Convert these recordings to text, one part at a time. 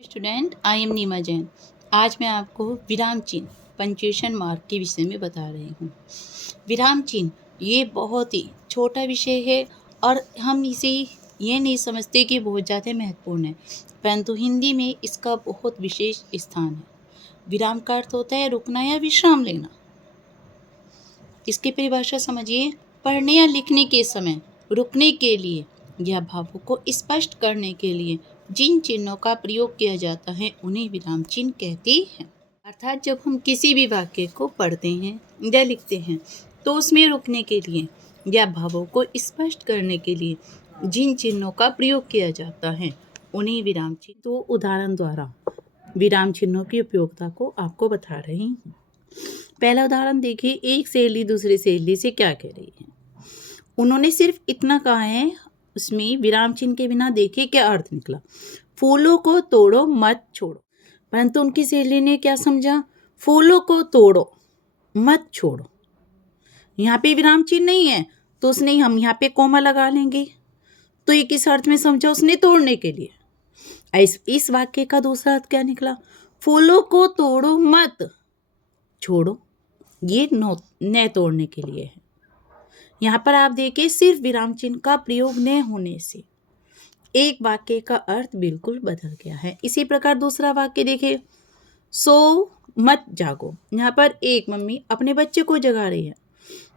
Student I am नीमा जैन। आज मैं आपको विराम चिन्ह पंक्चुएशन मार्क के विषय में बता रही हूँ। विराम चिन्ह ये बहुत ही छोटा विषय है और हम इसे ये नहीं समझते कि बहुत ज़्यादा महत्वपूर्ण है, परंतु हिंदी में इसका बहुत विशेष स्थान है। विराम का अर्थ होता है रुकना या विश्राम लेना। इसकी परिभाषा समझिए। पढ़ने या लिखने के समय रुकने के लिए या भावों को स्पष्ट करने के लिए जिन चिन्हों का प्रयोग किया जाता है उन्हें विराम चिन्ह कहते हैं। अर्थात जब हम किसी भी वाक्य को पढ़ते हैं या लिखते हैं तो उसमें रुकने के लिए या भावों को स्पष्ट करने के लिए जिन चिन्हों का प्रयोग किया जाता है उन्हें विराम चिन्ह। तो उदाहरण द्वारा विराम चिन्हों की उपयोगिता को आपको बता रही हूँ। पहला उदाहरण देखिए। एक सहेली दूसरी सहेली से क्या कह रही है। उन्होंने सिर्फ इतना कहा है, उसमें विराम चिन्ह के बिना देखिए क्या अर्थ निकला। फूलों को तोड़ो मत छोड़ो। परंतु उनकी सहेली ने क्या समझा, फूलों को तोड़ो मत छोड़ो। यहाँ पे विराम चिन्ह नहीं है तो उसने हम यहाँ पे कोमा लगा लेंगे। तो ये किस अर्थ में समझा उसने, तोड़ने के लिए। इस वाक्य का दूसरा अर्थ क्या निकला, फूलों को तोड़ो मत छोड़ो, ये न तोड़ने के लिए है। यहाँ पर आप देखिए सिर्फ विराम चिन्ह का प्रयोग न होने से एक वाक्य का अर्थ बिल्कुल बदल गया है। इसी प्रकार दूसरा वाक्य देखिए। सो मत जागो। यहाँ पर एक मम्मी अपने बच्चे को जगा रही है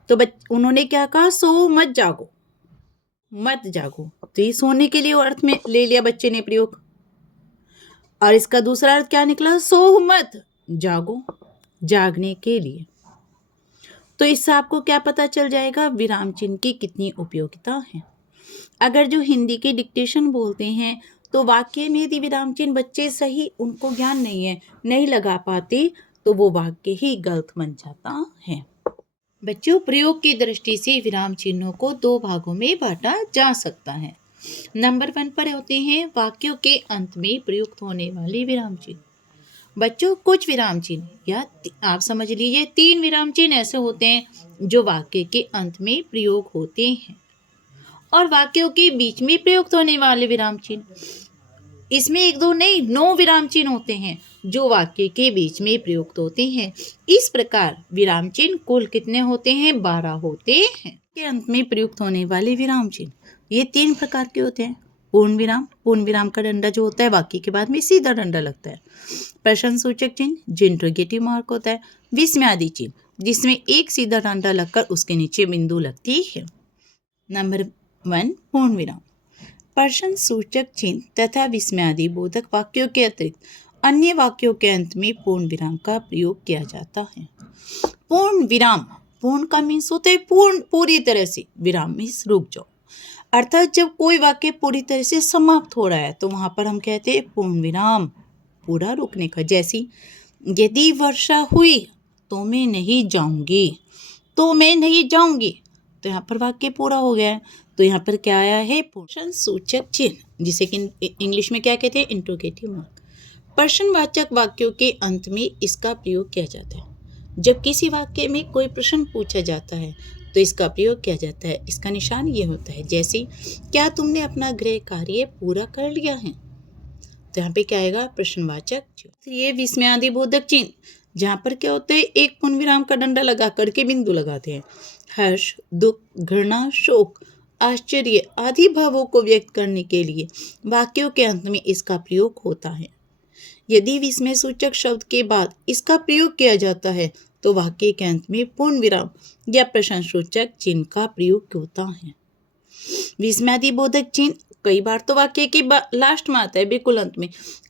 तो उन्होंने क्या कहा, सो मत जागो, मत जागो। तो ये सोने के लिए अर्थ में ले लिया बच्चे ने प्रयोग। और इसका दूसरा अर्थ क्या निकला, सो मत जागो, जागने के लिए। तो इससे आपको क्या पता चल जाएगा विराम चिन्ह की कितनी उपयोगिता है। अगर जो हिंदी के डिक्टेशन बोलते हैं तो वाक्य में यदि विराम चिन्ह बच्चे सही उनको ज्ञान नहीं है, नहीं लगा पाते, तो वो वाक्य ही गलत बन जाता है। बच्चों, प्रयोग की दृष्टि से विराम चिन्हों को दो भागों में बांटा जा सकता है। नंबर 1 पर होते हैं वाक्यों के अंत में प्रयुक्त होने वाले विराम चिन्ह। बच्चों, कुछ विराम चिन्ह या आप समझ लीजिए 3 विराम चिन्ह ऐसे होते हैं जो वाक्य के अंत में प्रयोग होते हैं और वाक्यों के बीच में प्रयुक्त होने वाले विराम चिन्ह, इसमें 1-2 नहीं 9 विराम चिन्ह होते हैं जो वाक्य के बीच में प्रयुक्त होते हैं। इस प्रकार विराम चिन्ह कुल कितने होते हैं, 12 होते हैं। के अंत में प्रयुक्त होने वाले विराम चिन्ह ये 3 प्रकार के होते हैं। पूर्ण विराम का डंडा जो होता है वाक्य के बाद में सीधा डंडा लगता है। प्रश्नसूचक चिन्ह जो इंटरोगेटिव मार्क होता है। विस्मयादि चिन्ह जिसमें एक सीधा डंडा लगकर उसके नीचे बिंदु लगती है। नंबर 1 पूर्ण विराम। प्रश्नसूचक चिन्ह तथा विस्मयादि बोधक वाक्यों के अतिरिक्त अन्य वाक्यों के अंत में पूर्ण विराम का प्रयोग किया जाता है। पूर्ण विराम, पूर्ण का मीन्स होता है पूरी तरह से, विराम मीन्स रुक जाओ। अर्थात जब कोई वाक्य पूरी तरह से समाप्त हो रहा है तो वहां पर हम कहते हैं पूर्ण विराम, पूरा रुकने का। जैसी यदि वर्षा हुई तो मैं नहीं जाऊंगी, तो मैं नहीं जाऊंगी, तो यहाँ पर वाक्य पूरा हो गया है। तो यहाँ पर क्या आया है, प्रश्नसूचक चिन्ह जिसे कि इंग्लिश में क्या कहते हैं, इंटरोगेटिव मार्क। प्रश्नवाचक वाक्यों के अंत में इसका प्रयोग किया जाता है। जब किसी वाक्य में कोई प्रश्न पूछा जाता है तो इसका प्रयोग किया जाता है। इसका निशान ये होता है, जैसे क्या तुमने अपना गृह कार्य पूरा कर लिया है, तो यहाँ पे क्या आएगा, प्रश्नवाचक चिन्ह। ये विस्मयादि बोधक चिन्ह जहाँ पर क्या होता है, एक पूर्ण विराम का डंडा लगा करके बिंदु लगाते हैं। हर्ष, दुख, घृणा, शोक, आश्चर्य आदि भावों को व्यक्त करने के लिए वाक्यों के अंत में इसका प्रयोग होता है। यदि विस्मय सूचक शब्द के बाद इसका प्रयोग किया जाता है तो वाक्य के अंत में पूर्ण विराम या प्रश्नसूचक चिन्ह का प्रयोग होता है। विस्मयादि बोधक चिन्ह कई बार तो वाक्य के लास्ट में आता है, बिल्कुल अंत में,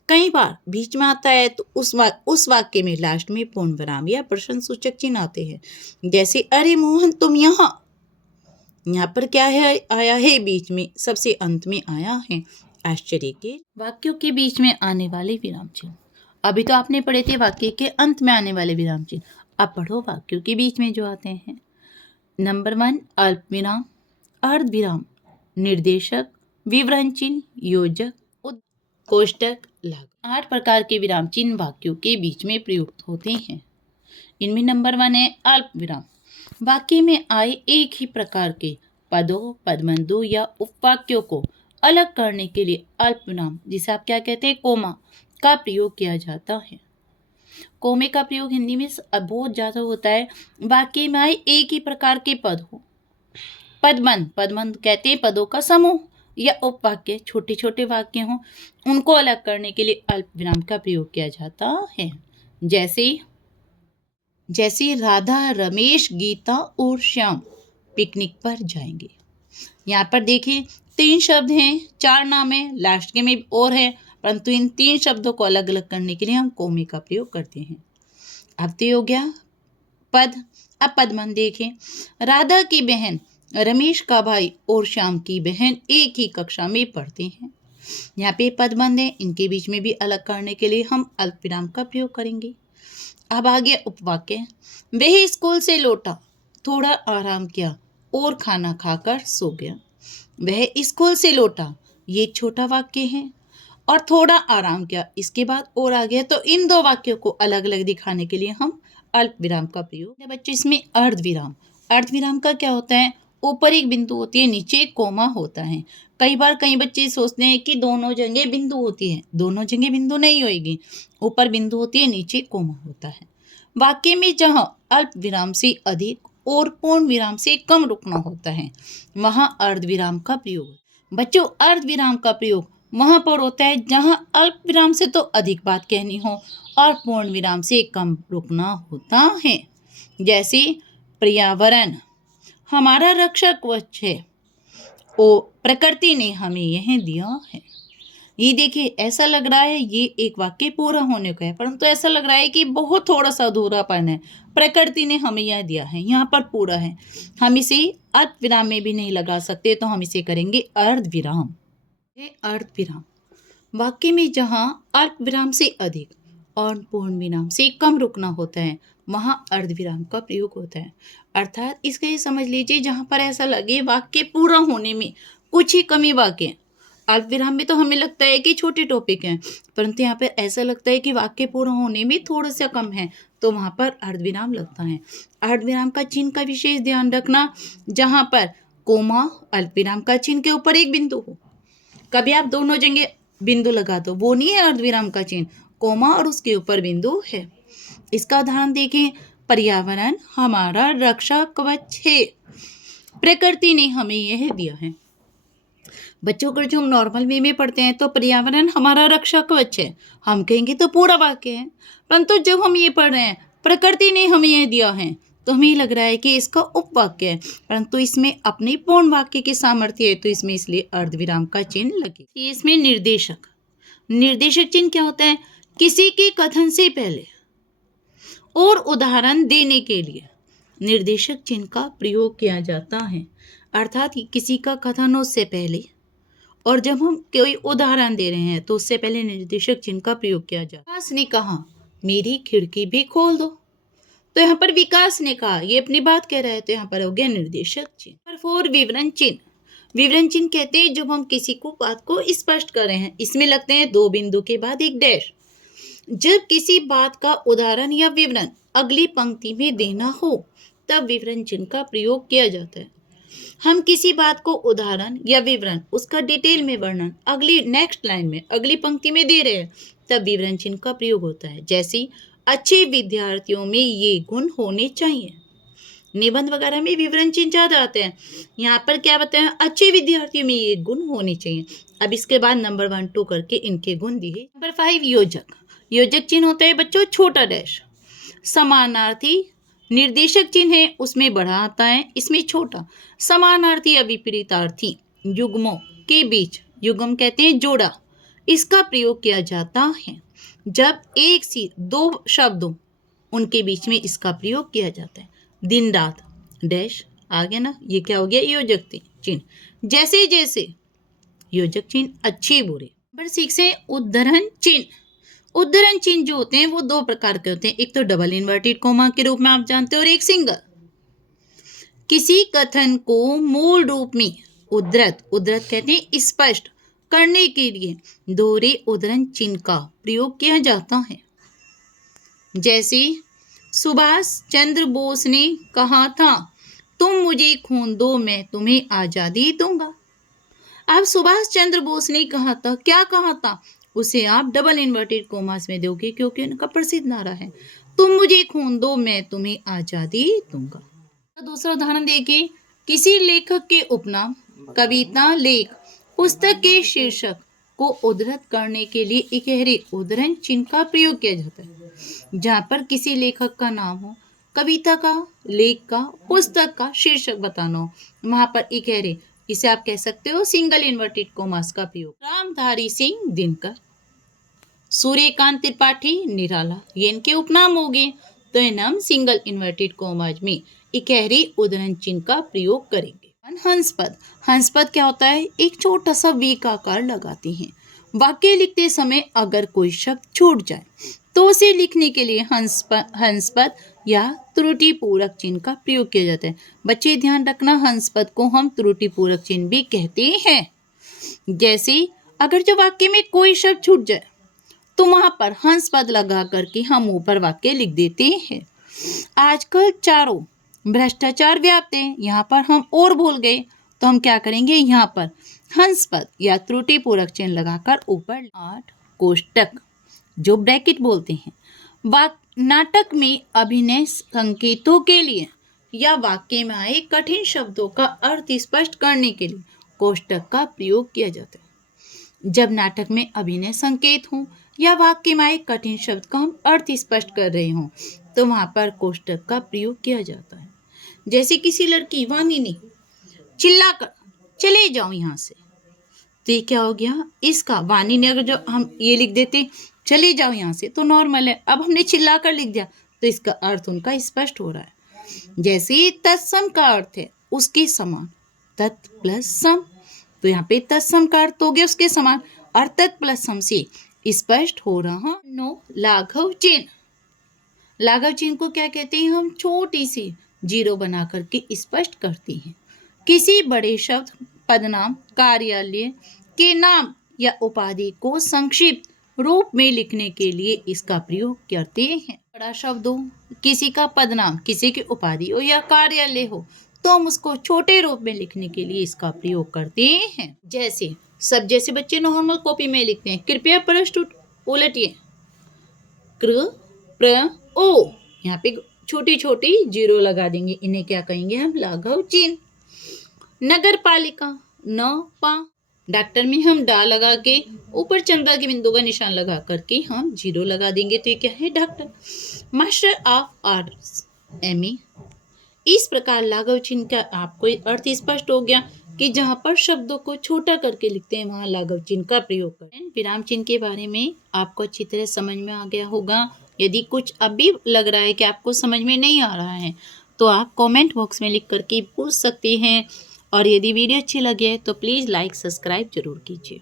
कई बार बीच में आता है तो उस वाक्य में लास्ट में पूर्ण विराम या प्रश्नसूचक चिन्ह आते हैं। जैसे अरे मोहन तुम यहाँ पर क्या है, आया है बीच में, सबसे अंत में आया है आश्चर्य के। वाक्यों के बीच में आने वाले विराम चिन्ह, अभी तो आपने पढ़े थे वाक्य के अंत में आने वाले विराम चिन्ह, अब पढ़ो वाक्यों के बीच में जो आते हैं। नंबर 1 अल्प विराम, अर्ध विराम, निर्देशक, विवरण चिन्ह, योजक, कोष्टक, लाग। 8 प्रकार के विराम चिन्ह वाक्यों के बीच में प्रयुक्त होते हैं। इनमें नंबर 1 है अल्प विराम। वाक्य में आए एक ही प्रकार के पदों, पदबंधों या उपवाक्यों को अलग करने के लिए अल्प विराम, जिसे आप क्या कहते हैं, कोमा, का प्रयोग किया जाता है। कोमे का प्रयोग हिंदी में बहुत ज्यादा होता है। वाक्य में आए एक ही प्रकार के पद हो। पदबंध, पदबंध कहते हैं पदों का समूह या उपवाक्य, छोटे छोटे वाक्य हों, उनको अलग करने के लिए अल्प विराम का प्रयोग किया जाता है। जैसे राधा, रमेश, गीता और श्याम पिकनिक पर जाएंगे। यहाँ पर देखिए 3 शब्द हैं, 4 नाम है, लास्ट के में और है, परंतु इन 3 शब्दों को अलग अलग करने के लिए हम कोमे का प्रयोग करते हैं। अब तो हो गया पद। अब पदबंध देखें। राधा की बहन, रमेश का भाई और श्याम की बहन एक ही कक्षा में पढ़ते हैं। यहाँ पे पदबंध है, इनके बीच में भी अलग करने के लिए हम अल्प विराम का प्रयोग करेंगे। अब आगे उपवाक्य। वह स्कूल से लौटा, थोड़ा आराम किया और खाना खाकर सो गया। वह स्कूल से लौटा, ये छोटा वाक्य है, और थोड़ा आराम किया इसके बाद और आ गया। तो इन 2 वाक्यों को अलग अलग दिखाने के लिए हम अल्प विराम का प्रयोग। बच्चों इसमें अर्धविराम, अर्धविराम का क्या होता है? ऊपर एक बिंदु होती है, नीचे एक कोमा होता है। कई बार कई बच्चे सोचते हैं कि दोनों जगह बिंदु होती है, दोनों जगह बिंदु नहीं होगी, ऊपर बिंदु होती है, नीचे कोमा होता है। वाक्य में जहाँ अल्प विराम से अधिक और पूर्ण विराम से कम रुकना होता है, वहाँ अर्धविराम का प्रयोग। बच्चों अर्धविराम का प्रयोग वहाँ पर होता है जहाँ अल्प विराम से तो अधिक बात कहनी हो और पूर्ण विराम से कम रुकना होता है। जैसे पर्यावरण हमारा रक्षा कवच है, ओ प्रकृति ने हमें यह दिया है। ये देखिए ऐसा लग रहा है ये एक वाक्य पूरा होने का है, परंतु ऐसा लग रहा है कि बहुत थोड़ा सा अधूरापन है। प्रकृति ने हमें यह दिया है, यहाँ पर पूरा है। हम इसे अल्प विराम में भी नहीं लगा सकते, तो हम इसे करेंगे अर्धविराम। अर्धविराम वाक्य में जहाँ अल्प विराम से अधिक और पूर्ण विराम से कम रुकना होता है, वहाँ अर्धविराम का प्रयोग होता है। अर्थात इसका ये समझ लीजिए जहाँ पर ऐसा लगे वाक्य पूरा होने में कुछ ही कमी वाक्य। अल्प विराम में तो हमें लगता है कि छोटे टॉपिक हैं, परंतु यहाँ पे ऐसा लगता है कि वाक्य पूरा होने में थोड़ा सा कम है, तो वहाँ पर अर्धविराम लगता है। अर्धविराम का चिन्ह का विशेष ध्यान रखना, जहाँ पर कोमा अल्प विराम का चिन्ह के ऊपर एक बिंदु हो। कभी आप दोनों जगह बिंदु लगा दो, वो नहीं है अर्धविराम का चिन्ह, कोमा और उसके ऊपर बिंदु है। इसका उदाहरण देखें। पर्यावरण हमारा रक्षा कवच है, प्रकृति ने हमें यह दिया है। बच्चों को जो हम नॉर्मल वे में पढ़ते हैं तो पर्यावरण हमारा रक्षा कवच है, हम कहेंगे तो पूरा वाक्य है, परंतु जब हम ये पढ़ रहे हैं प्रकृति ने हमें यह दिया है, तो हमें लग रहा है कि इसका उपवाक्य है, परंतु इसमें अपने पूर्ण वाक्य की सामर्थ्य है, तो इसमें इसलिए अर्धविराम का चिन्ह लगे। इसमें निर्देशक, निर्देशक चिन्ह क्या होता है? किसी के कथन से पहले और उदाहरण देने के लिए निर्देशक चिन्ह का प्रयोग किया जाता है। अर्थात किसी का कथन उससे पहले और जब हम कोई उदाहरण दे रहे हैं तो उससे पहले निर्देशक चिन्ह का प्रयोग किया जाता है। विकास ने कहा मेरी खिड़की भी खोल दो, तो यहाँ पर विकास ने कहा, ये अपनी बात कह रहा है, तो यहाँ पर हो गया निर्देशक चिन्ह। नंबर 4 विवरण चिन्ह। विवरण चिन्ह कहते हैं जब हम किसी को बात को स्पष्ट कर रहे हैं, इसमें लगते हैं 2 बिंदु के बाद एक डैश। जब किसी बात का उदाहरण या विवरण अगली पंक्ति में देना हो तब विवरण चिन्ह का प्रयोग किया जाता है। हम किसी बात को उदाहरण या विवरण उसका डिटेल में वर्णन अगली नेक्स्ट लाइन में अगली पंक्ति में दे रहे हैं, तब विवरण चिन्ह का प्रयोग होता है। जैसे अच्छे विद्यार्थियों में ये गुण होने चाहिए। निबंध वगैरह में विवरण चिन्ह ज्यादा आते हैं, यहाँ पर क्या बताएं? अच्छे विद्यार्थियों में ये गुण होने चाहिए। अब इसके बाद नंबर 1 2 करके इनके गुण दिए। नंबर 5 योजक। योजक चिन्ह होता है बच्चों छोटा डैश। समानार्थी निर्देशक चिन्ह है, उसमें बड़ा आता है, इसमें छोटा। समानार्थी या विपरीतार्थी युग्मों के बीच, युग्म कहते हैं जोड़ा, इसका प्रयोग किया जाता है जब एक सी 2 शब्दों उनके बीच में इसका प्रयोग किया जाता है। दिन रात डैश आ गया ना, ये क्या हो गया? योजक चिन्ह। जैसे जैसे योजक चिन्ह अच्छे बुरे। नंबर 6 है उद्धरण चिन्ह। उद्धरण चिन्ह जो होते हैं वो 2 प्रकार के होते हैं, एक तो डबल इन्वर्टेड कोमा के रूप में आप जानते हो और एक सिंगल। किसी कथन को मूल रूप में उद्धृत कहते हैं स्पष्ट करने के लिए दोहरे उद्धरण चिन्ह का प्रयोग किया जाता है। जैसे सुभाष चंद्र बोस ने कहा था तुम मुझे खून दो मैं तुम्हें आजादी दूंगा। अब सुभाष चंद्र बोस ने कहा था, क्या कहा था? उसे आप डबल इन्वर्टेड कोमास में दोगे क्योंकि उनका प्रसिद्ध नारा है, तुम मुझे खून दो मैं तुम्हें आजादी दूंगा। दूसरा उदाहरण देखिए, किसी लेखक के उपनाम, कविता, लेख, पुस्तक के शीर्षक को उद्धृत करने के लिए इकहरे उद्धरण चिन्ह का प्रयोग किया जाता है। जहाँ पर किसी लेखक का नाम हो, कविता का, लेख का, पुस्तक का शीर्षक बताना हो, वहां पर इकहरे, इसे आप कह सकते हो सिंगल इन्वर्टेड कोमास का प्रयोग। रामधारी सिंह दिनकर, सूर्यकांत त्रिपाठी निराला, ये इनके उपनाम हो गए, तो इन्हें हम सिंगल इन्वर्टेड कोमास में इकहरी उद्धरण चिन्ह का प्रयोग करेंगे। हंसपद, हंसपद क्या होता है? एक छोटा सा वी का आकार लगाते हैं। वाक्य लिखते समय अगर कोई शब्द छूट जाए तो उसे लिखने के लिए हंसपद या त्रुटिपूरक चिन्ह का प्रयोग किया जाता है। बच्चे ध्यान रखना, हंसपद को हम त्रुटिपूरक चिन्ह भी कहते हैं। जैसे अगर जो वाक्य में कोई शब्द छूट जाए तो वहां पर हंसपद लगा करके हम ऊपर वाक्य लिख देते हैं। आजकल चारों भ्रष्टाचार व्याप्त है, यहाँ पर हम और भूल गए तो हम क्या करेंगे, यहाँ पर हंसपद या त्रुटिपूरक चिन्ह लगाकर ऊपर 8 कोष्टक जो ब्रैकेट बोलते हैं। नाटक में अभिनय संकेतों के लिए या वाक्य में आए कठिन शब्दों का अर्थ स्पष्ट करने के लिए कोष्टक का प्रयोग किया जाता है। जब नाटक में अभिनय संकेत हो या वाक्य में आए कठिन शब्द का हम अर्थ स्पष्ट कर रहे हों तो वहां पर कोष्टक का प्रयोग किया जाता है। जैसे किसी लड़की वानिनी चिल्लाकर चले जाओ यहाँ से, तो ये क्या हो गया, इसका वानिनी अगर जो हम ये लिख देते चले जाओ यहाँ से तो नॉर्मल है, अब हमने चिल्लाकर लिख दिया तो इसका अर्थ उनका स्पष्ट हो रहा है। जैसे तत्सम का अर्थ है उसके समान, तत् प्लस सम, तो यहाँ पे तत्सम का अर्थ हो गया उसके समान, और तत् प्लस सम से स्पष्ट हो रहा। नो लाघव चिन्ह, लाघव चिन्ह को क्या कहते हैं, हम छोटी सी जीरो बना करके स्पष्ट करते हैं। किसी बड़े शब्द, पदनाम, कार्यालय के नाम या उपाधि को संक्षिप्त रूप में लिखने के लिए इसका प्रयोग करते हैं। बड़ा शब्द हो, किसी का पदनाम, किसी की उपाधि हो या कार्यालय हो तो हम उसको छोटे रूप में लिखने के लिए इसका प्रयोग करते हैं। जैसे बच्चे नॉर्मल कॉपी में लिखते हैं, कृपया पृष्ठ उलटिए, कृ प्र ओ, यहाँ पे छोटी छोटी जीरो लगा देंगे, इन्हें क्या कहेंगे हम, लाघव चिन्ह। नगर पालिका, न पा, डॉक्टर में हम डा लगा के ऊपर चंद्रा के बिंदु का निशान लगा करके हम जीरो लगा देंगे तो ये क्या है, doctor. Master of arts, MA। इस प्रकार लाघव चिन्ह का आपको अर्थ स्पष्ट हो गया कि जहाँ पर शब्दों को छोटा करके लिखते हैं वहाँ लाघव चिन्ह का प्रयोग करें। विराम चिन्ह के बारे में आपको अच्छी तरह समझ में आ गया होगा। यदि कुछ अभी लग रहा है कि आपको समझ में नहीं आ रहा है तो आप कमेंट बॉक्स में लिख करके पूछ सकते हैं। और यदि वीडियो अच्छी लगे तो प्लीज़ लाइक सब्सक्राइब जरूर कीजिए।